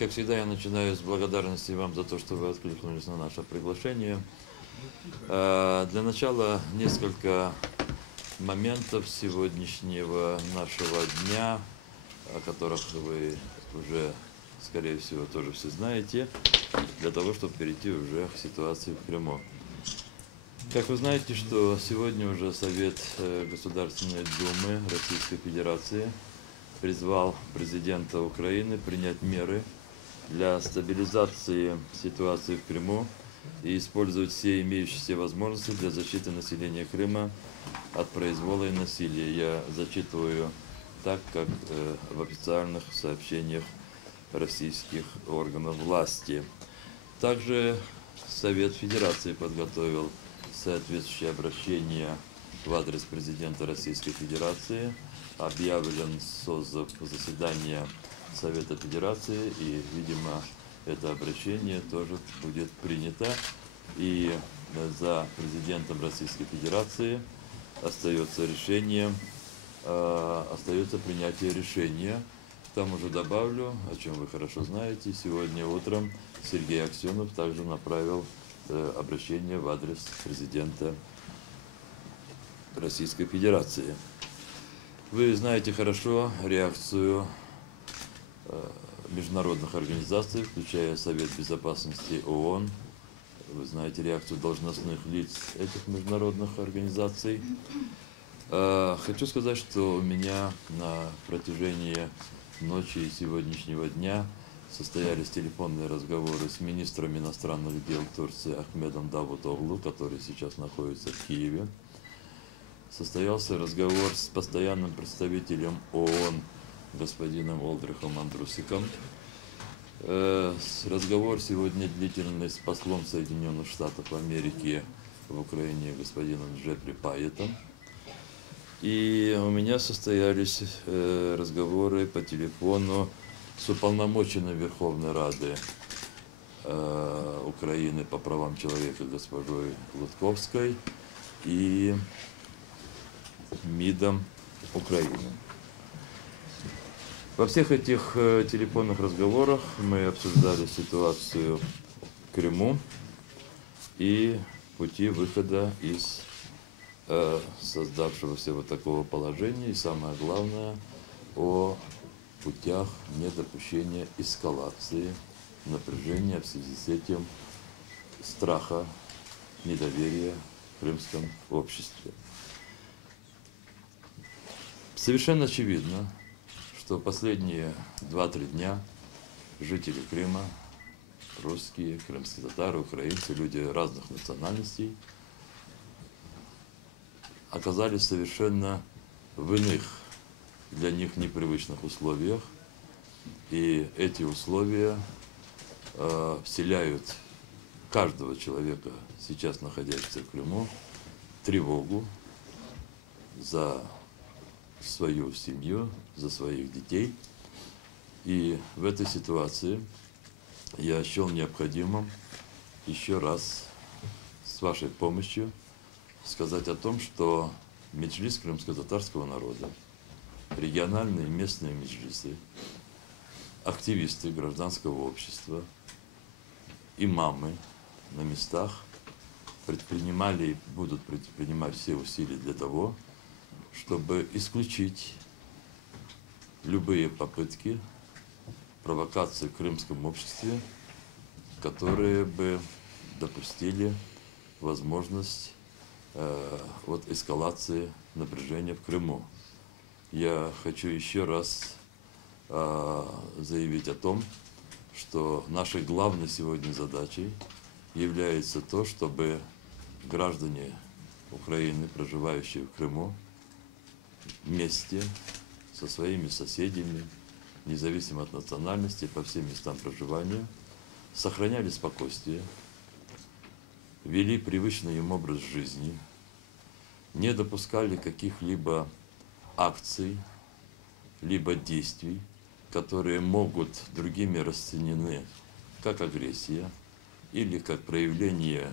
Как всегда, я начинаю с благодарности вам за то, что вы откликнулись на наше приглашение. Для начала несколько моментов сегодняшнего нашего дня, о которых вы уже, скорее всего, тоже все знаете, для того, чтобы перейти уже к ситуации в Крыму. Как вы знаете, что сегодня уже Совет Государственной Думы Российской Федерации призвал президента Украины принять меры для стабилизации ситуации в Крыму и использовать все имеющиеся возможности для защиты населения Крыма от произвола и насилия. Я зачитываю так, как в официальных сообщениях российских органов власти. Также Совет Федерации подготовил соответствующее обращение в адрес президента Российской Федерации. Объявлен созыв заседания Совета Федерации, и, видимо, это обращение тоже будет принято. И за президентом Российской Федерации остается принятие решения. К тому же добавлю, о чем вы хорошо знаете, сегодня утром Сергей Аксенов также направил обращение в адрес президента Российской Федерации. Вы знаете хорошо реакцию международных организаций, включая Совет Безопасности ООН. Вы знаете реакцию должностных лиц этих международных организаций. Хочу сказать, что у меня на протяжении ночи и сегодняшнего дня состоялись телефонные разговоры с министром иностранных дел Турции Ахмедом Давутоглу, который сейчас находится в Киеве. Состоялся разговор с постоянным представителем ООН господином Олдрихом Андрусиком. Разговор сегодня длительный с послом Соединенных Штатов Америки в Украине господином Джеффри Пайетом. И у меня состоялись разговоры по телефону с уполномоченным Верховной Рады Украины по правам человека госпожой Лутковской и МИДом Украины. Во всех этих телефонных разговорах мы обсуждали ситуацию в Крыму и пути выхода из создавшегося вот такого положения, и самое главное, о путях недопущения эскалации напряжения в связи с этим страха, недоверия в крымском обществе. Совершенно очевидно, что последние 2-3 дня жители Крыма, русские, крымские татары, украинцы, люди разных национальностей, оказались совершенно в иных, для них непривычных условиях. И эти условия вселяют каждого человека, сейчас находящегося в Крыму, тревогу за свою семью, за своих детей. И в этой ситуации я счел необходимым еще раз с вашей помощью сказать о том, что меджлис крымско-татарского народа, региональные и местные меджлисы, активисты гражданского общества, имамы на местах предпринимали и будут предпринимать все усилия для того, чтобы исключить любые попытки провокации в крымском обществе, которые бы допустили возможность эскалации напряжения в Крыму. Я хочу еще раз заявить о том, что нашей главной сегодня задачей является то, чтобы граждане Украины, проживающие в Крыму, вместе со своими соседями, независимо от национальности, по всем местам проживания, сохраняли спокойствие, вели привычный им образ жизни, не допускали каких-либо акций, либо действий, которые могут другими расценены как агрессия или как проявление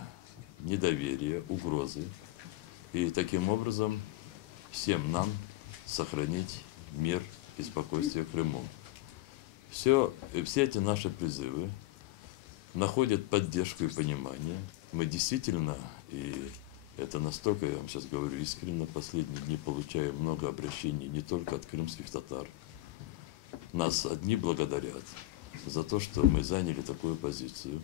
недоверия, угрозы. И таким образом всем нам сохранить мир и спокойствие в Крыму. все эти наши призывы находят поддержку и понимание. Мы действительно, и это настолько, я вам сейчас говорю искренне, последние дни получаем много обращений не только от крымских татар. Нас одни благодарят за то, что мы заняли такую позицию.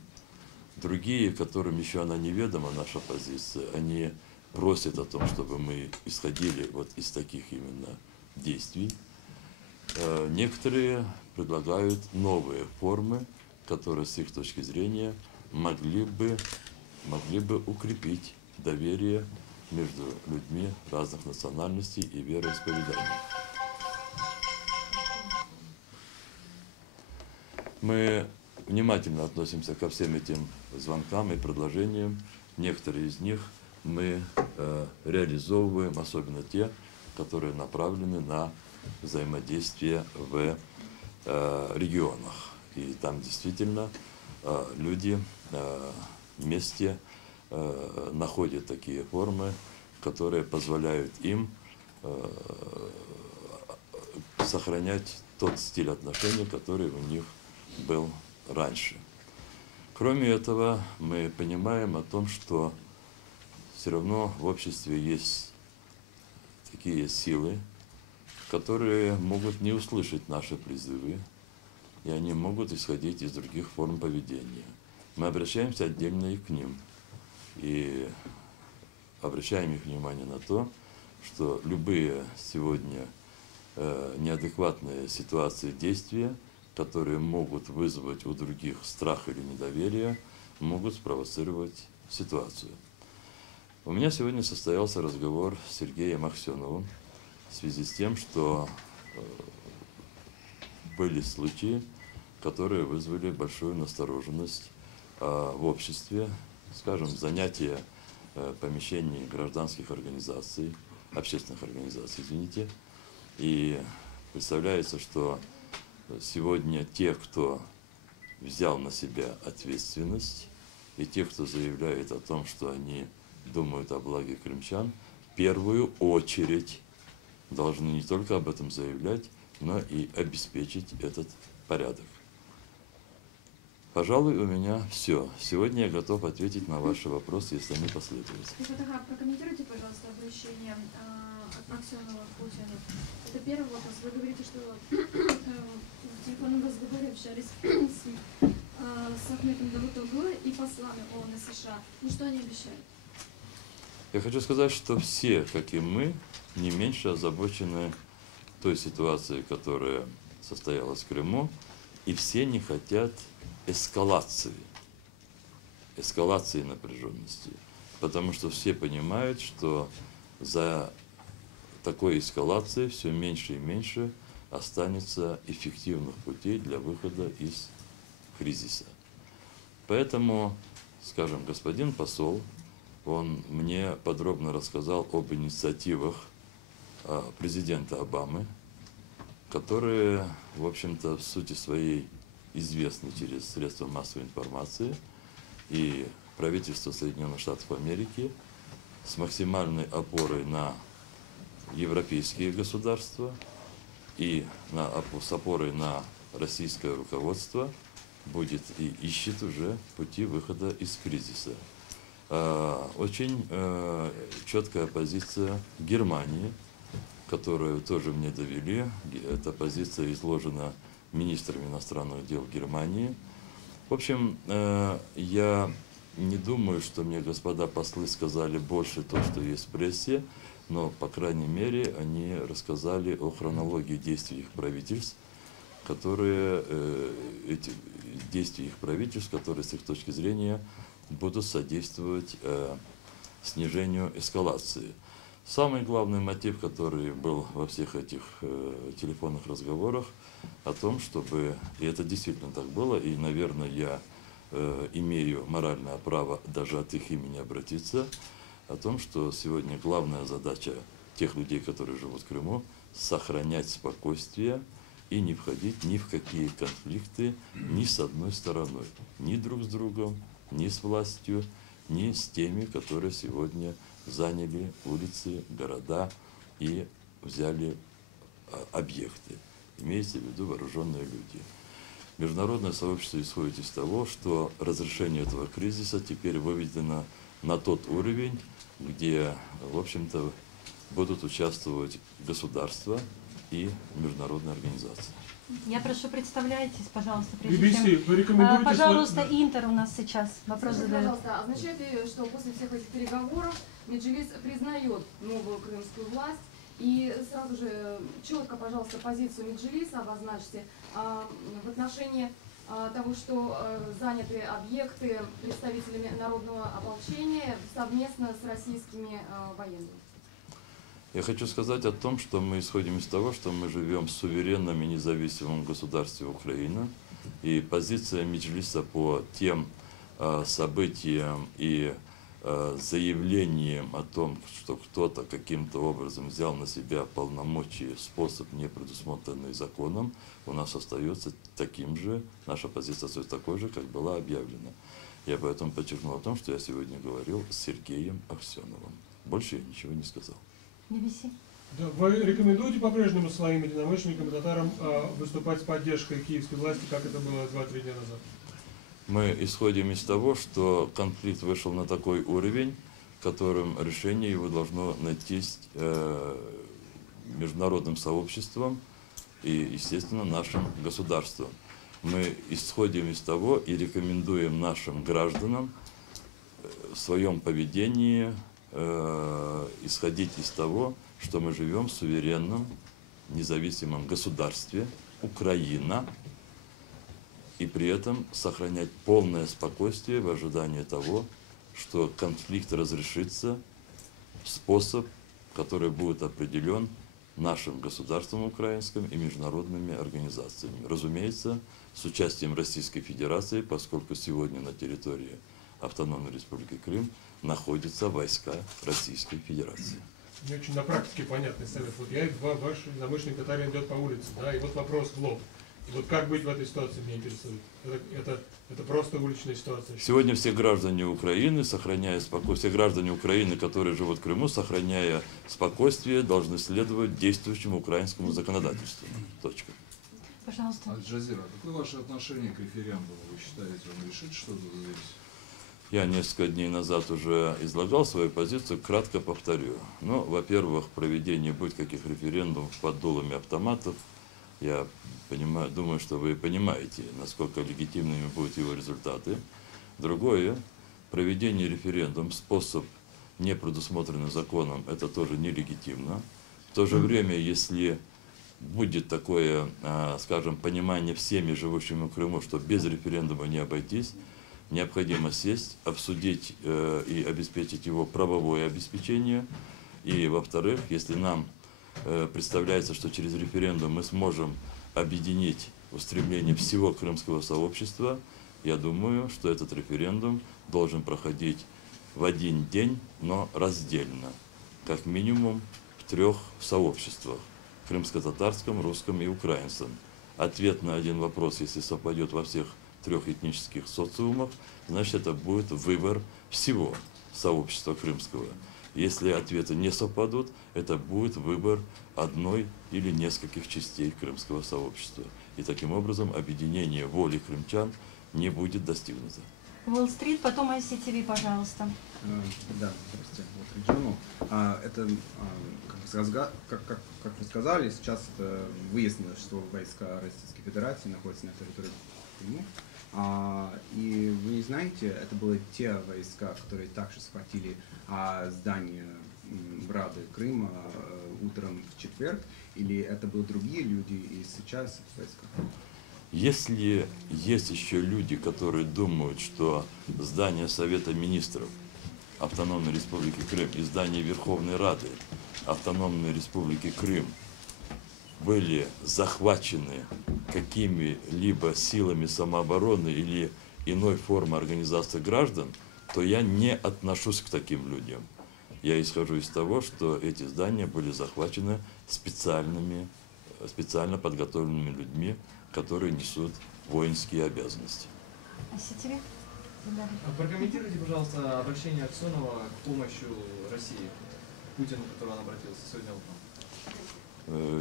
Другие, которым еще она неведома, наша позиция, они просят о том, чтобы мы исходили вот из таких именно действий. Некоторые предлагают новые формы, которые с их точки зрения могли бы укрепить доверие между людьми разных национальностей и вероисповеданий. Мы внимательно относимся ко всем этим звонкам и предложениям. Некоторые из них мы реализовываем, особенно те, которые направлены на взаимодействие в регионах. И там действительно люди вместе находят такие формы, которые позволяют им сохранять тот стиль отношений, который у них был раньше. Кроме этого, мы понимаем о том, что все равно в обществе есть такие силы, которые могут не услышать наши призывы, и они могут исходить из других форм поведения. Мы обращаемся отдельно и к ним, и обращаем их внимание на то, что любые сегодня неадекватные ситуации действия, которые могут вызвать у других страх или недоверие, могут спровоцировать ситуацию. У меня сегодня состоялся разговор с Сергеем Аксеновым в связи с тем, что были случаи, которые вызвали большую настороженность в обществе, скажем, занятие помещений гражданских организаций, общественных организаций, извините. И представляется, что сегодня те, кто взял на себя ответственность, и те, кто заявляет о том, что они думают о благе крымчан, в первую очередь должны не только об этом заявлять, но и обеспечить этот порядок. Пожалуй, у меня все. Сегодня я готов ответить на ваши вопросы, если они последуют. Прокомментируйте, пожалуйста, обращение Аксенова к Путину. Это первый вопрос. Вы говорите, что в телефонном разговоре общались с Ахметом Давутоглы и послами ООН и США. Ну что они обещают? Я хочу сказать, что все, как и мы, не меньше озабочены той ситуацией, которая состоялась в Крыму, и все не хотят эскалации напряженности, потому что все понимают, что за такой эскалацией все меньше и меньше останется эффективных путей для выхода из кризиса. Поэтому, скажем, господин посол, он мне подробно рассказал об инициативах президента Обамы, которые, в общем-то, в сути своей известны через средства массовой информации, и правительство Соединенных Штатов Америки с максимальной опорой на европейские государства и с опорой на российское руководство будет и ищет уже пути выхода из кризиса. Очень четкая позиция Германии, которую тоже мне довели. Эта позиция изложена министром иностранных дел Германии. В общем, я не думаю, что мне господа послы сказали больше то, что есть в прессе, но, по крайней мере, они рассказали о хронологии действий их правительств, которые с их точки зрения будут содействовать снижению эскалации. Самый главный мотив, который был во всех этих телефонных разговорах, о том, чтобы, и это действительно так было, и, наверное, я имею моральное право даже от их имени обратиться, о том, что сегодня главная задача тех людей, которые живут в Крыму, сохранять спокойствие и не входить ни в какие конфликты ни с одной стороной, ни друг с другом, ни с властью, ни с теми, которые сегодня заняли улицы, города и взяли объекты. Имеется в виду вооруженные люди. Международное сообщество исходит из того, что разрешение этого кризиса теперь выведено на тот уровень, где, в общем-то, будут участвовать государства и международные организации. Я прошу, представляйтесь, пожалуйста, прежде BBC, вы рекомендуете... Пожалуйста, Интер у нас сейчас вопрос Скажите, задает. пожалуйста, означает ли, что после всех этих переговоров Меджилис признает новую крымскую власть? И сразу же четко, пожалуйста, позицию Меджилиса обозначьте в отношении того, что заняты объекты представителями народного ополчения совместно с российскими военными. Я хочу сказать о том, что мы исходим из того, что мы живем в суверенном и независимом государстве Украина, и позиция Меджилиса по тем событиям и заявлениям о том, что кто-то каким-то образом взял на себя полномочия, способ, не предусмотренный законом, у нас остается таким же, наша позиция остается такой же, как была объявлена. Я поэтому подчеркнул о том, что я сегодня говорил с Сергеем Аксеновым. Больше я ничего не сказал. BBC. Да, вы рекомендуете по-прежнему своим единомышленникам и татарам выступать с поддержкой киевской власти, как это было 2-3 дня назад? Мы исходим из того, что конфликт вышел на такой уровень, которым решение его должно найтись международным сообществом и, естественно, нашим государством. Мы исходим из того и рекомендуем нашим гражданам в своем поведении исходить из того, что мы живем в суверенном, независимом государстве Украина, и при этом сохранять полное спокойствие в ожидании того, что конфликт разрешится в способ, который будет определен нашим государством украинским и международными организациями. Разумеется, с участием Российской Федерации, поскольку сегодня на территории Автономной Республики Крым находятся войска Российской Федерации. Мне очень на практике понятный совет. Вот я и ваш единомышленник татарин идет по улице, да, и вот вопрос в лоб. И вот как быть в этой ситуации, меня интересует. Это просто уличная ситуация. Сегодня все граждане Украины, сохраняя спокойствие, все граждане Украины, которые живут в Крыму, сохраняя спокойствие, должны следовать действующему украинскому законодательству. Точка. Пожалуйста. Аль-Джазира, какое ваше отношение к референдуму? Вы считаете, он решит что-то здесь? Я несколько дней назад уже излагал свою позицию, кратко повторю. Ну, во-первых, проведение будь каких референдумов под дулами автоматов, я думаю, что вы понимаете, насколько легитимными будут его результаты. Другое, проведение референдум, способ, не предусмотренный законом, это тоже нелегитимно. В то же время, если будет такое, скажем, понимание всеми живущими в Крыму, что без референдума не обойтись, необходимо сесть, обсудить и обеспечить его правовое обеспечение. И, во-вторых, если нам представляется, что через референдум мы сможем объединить устремление всего крымского сообщества, я думаю, что этот референдум должен проходить в один день, но раздельно, как минимум в 3 сообществах – крымско-татарском, русском и украинском. Ответ на один вопрос, если совпадет во всех 3 этнических социумах, значит, это будет выбор всего сообщества крымского. Если ответы не совпадут, это будет выбор одной или нескольких частей крымского сообщества. И таким образом объединение воли крымчан не будет достигнуто. Уолл-стрит, потом ICTV, пожалуйста. Да, здравствуйте. Вот Реджину. Это, как вы сказали, сейчас это выяснилось, что войска Российской Федерации находятся на территории Крыма. И вы не знаете, это были те войска, которые также схватили здание Рады Крыма утром в четверг, или это были другие люди и сейчас войска? Если есть еще люди, которые думают, что здание Совета Министров Автономной Республики Крым и здание Верховной Рады Автономной Республики Крым были захвачены какими-либо силами самообороны или иной формы организации граждан, то я не отношусь к таким людям. Я исхожу из того, что эти здания были захвачены специально подготовленными людьми, которые несут воинские обязанности. ICTV? Прокомментируйте, пожалуйста, обращение Аксенова к помощи России, Путину, к которому он обратился сегодня утром.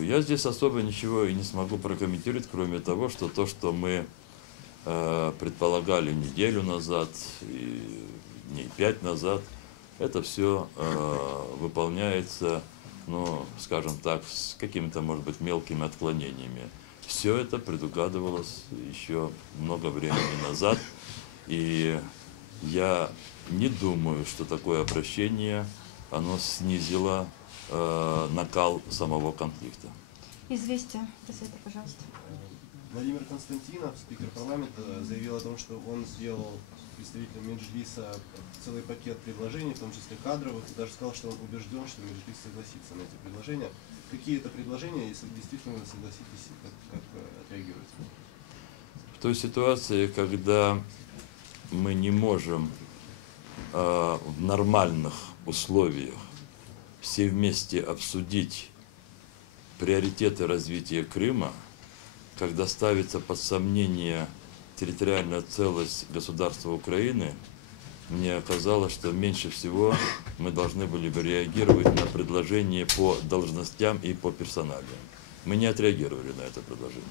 Я здесь особо ничего и не смогу прокомментировать, кроме того, что мы предполагали неделю назад и дней 5 назад, это все выполняется, ну, скажем так, с какими-то, может быть, мелкими отклонениями. Все это предугадывалось еще много времени назад, и я не думаю, что такое обращение, оно снизило накал самого конфликта. Известия. Просвета, пожалуйста. Владимир Константинов, спикер парламента, заявил о том, что он сделал представителям Меджлиса целый пакет предложений, в том числе кадровых, и даже сказал, что он убежден, что Меджлис согласится на эти предложения. Какие это предложения, если действительно вы согласитесь, как отреагируете? В той ситуации, когда мы не можем в нормальных условиях все вместе обсудить приоритеты развития Крыма, когда ставится под сомнение территориальная целостность государства Украины, мне оказалось, что меньше всего мы должны были бы реагировать на предложения по должностям и по персоналиям. Мы не отреагировали на это предложение.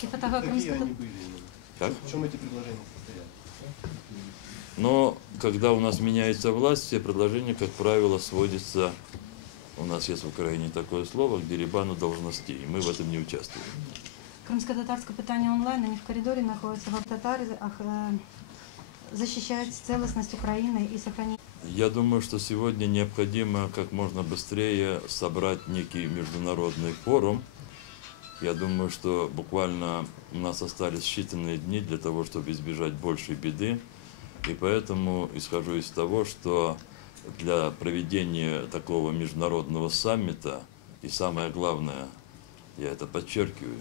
Какие они были именно? Как? В чем эти предложения состоят? Но когда у нас меняется власть, все предложения, как правило, сводятся, у нас есть в Украине такое слово, к дерибану должностей. Мы в этом не участвуем. Кримсько-татарське питання онлайн, они в коридоре находятся, в татары защищают целостность Украины и сохранить. Я думаю, что сегодня необходимо как можно быстрее собрать некий международный форум. Я думаю, что буквально у нас остались считанные дни для того, чтобы избежать большей беды. И поэтому исхожу из того, что для проведения такого международного саммита, и самое главное, я это подчеркиваю,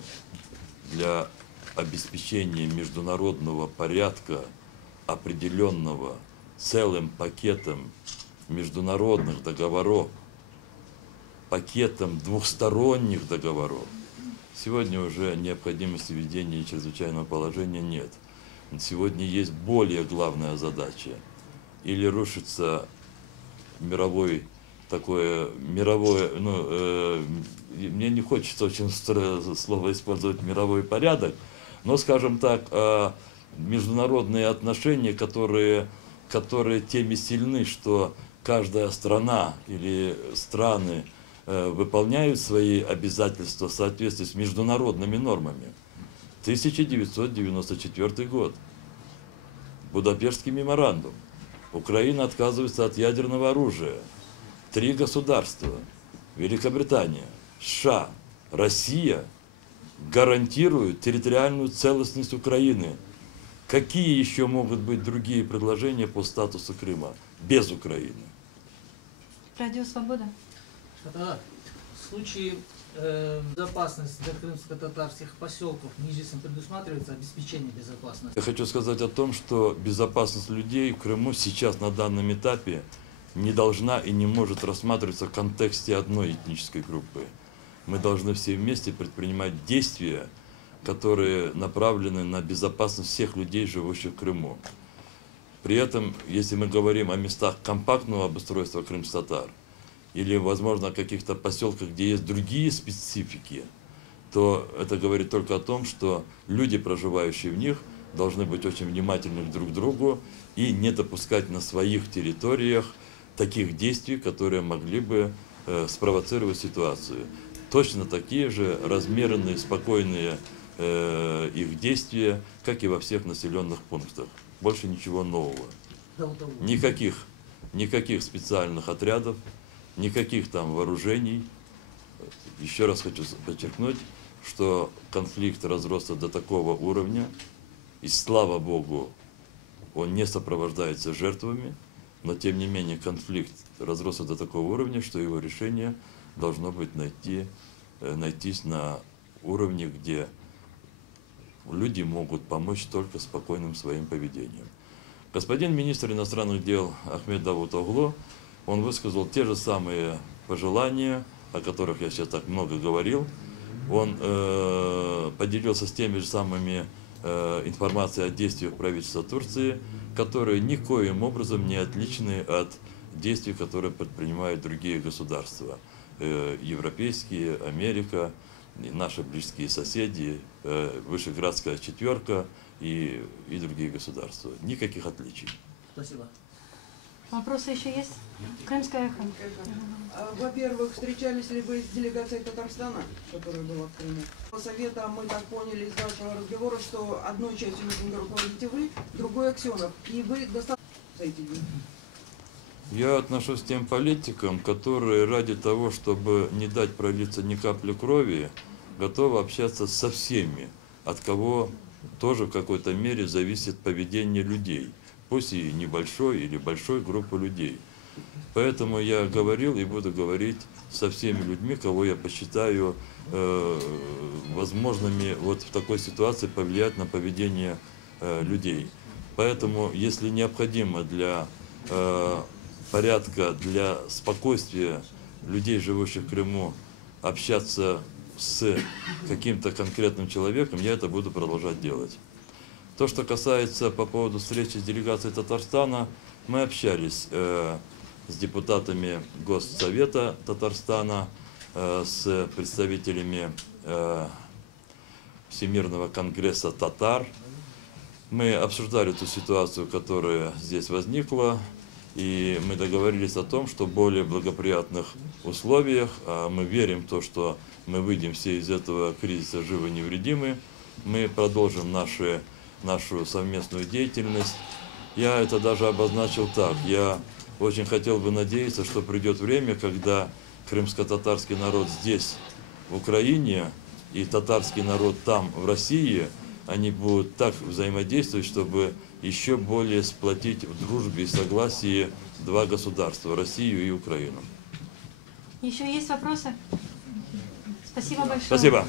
для обеспечения международного порядка, определенного целым пакетом международных договоров, пакетом двухсторонних договоров, сегодня уже необходимости введения чрезвычайного положения нет. Сегодня есть более главная задача. Или рушится мировое, мне не хочется очень слово использовать мировой порядок, но, скажем так, международные отношения, которые теми сильны, что каждая страна или страны выполняют свои обязательства в соответствии с международными нормами. 1994 год. Будапештский меморандум. Украина отказывается от ядерного оружия. 3 государства, Великобритания, США, Россия, гарантируют территориальную целостность Украины. Какие еще могут быть другие предложения по статусу Крыма без Украины? Радио «Свобода». В случае безопасности для крымско-татарских поселков Меджлисом предусматривается обеспечение безопасности? Я хочу сказать о том, что безопасность людей в Крыму сейчас на данном этапе не должна и не может рассматриваться в контексте одной этнической группы. Мы должны все вместе предпринимать действия, которые направлены на безопасность всех людей, живущих в Крыму. При этом, если мы говорим о местах компактного обустройства крымско-татар, или, возможно, о каких-то поселках, где есть другие специфики, то это говорит только о том, что люди, проживающие в них, должны быть очень внимательны друг к другу и не допускать на своих территориях таких действий, которые могли бы спровоцировать ситуацию. Точно такие же размеренные, спокойные их действия, как и во всех населенных пунктах. Больше ничего нового. Никаких специальных отрядов, никаких там вооружений. Еще раз хочу подчеркнуть, что конфликт разросся до такого уровня, и слава Богу, он не сопровождается жертвами, но тем не менее конфликт разросся до такого уровня, что его решение должно быть найтись на уровне, где люди могут помочь только спокойным своим поведением. Господин министр иностранных дел Ахмед Давутоглу, он высказал те же самые пожелания, о которых я сейчас так много говорил. Он поделился с теми же самыми информацией о действиях правительства Турции, которые никоим образом не отличны от действий, которые предпринимают другие государства. Европейские, Америка, наши близкие соседи Вышеградская четверка и другие государства. Никаких отличий. Спасибо. Вопросы еще есть? Крымское эхо. Во-первых, встречались ли вы с делегацией Татарстана, которая была в Крыму? По советам мы так поняли из вашего разговора, что одной частью митинга руководите вы, другой Аксенов. И вы достаточно за эти дни. Я отношусь к тем политикам, которые ради того, чтобы не дать пролиться ни капли крови, готовы общаться со всеми, от кого тоже в какой-то мере зависит поведение людей, пусть и небольшой или большой группы людей. Поэтому я говорил и буду говорить со всеми людьми, кого я посчитаю возможными вот в такой ситуации повлиять на поведение людей. Поэтому, если необходимо для порядка, для спокойствия людей, живущих в Крыму, общаться с каким-то конкретным человеком, я это буду продолжать делать. То, что касается по поводу встречи с делегацией Татарстана, мы общались с депутатами Госсовета Татарстана, с представителями Всемирного конгресса татар. Мы обсуждали ту ситуацию, которая здесь возникла, и мы договорились о том, что в более благоприятных условиях, а мы верим в то, что мы выйдем все из этого кризиса живы и невредимы, мы продолжим нашу совместную деятельность. Я это даже обозначил так. Я очень хотел бы надеяться, что придет время, когда крымско-татарский народ здесь, в Украине, и татарский народ там, в России, они будут так взаимодействовать, чтобы еще более сплотить в дружбе и согласии два государства, Россию и Украину. Еще есть вопросы? Спасибо большое. Спасибо.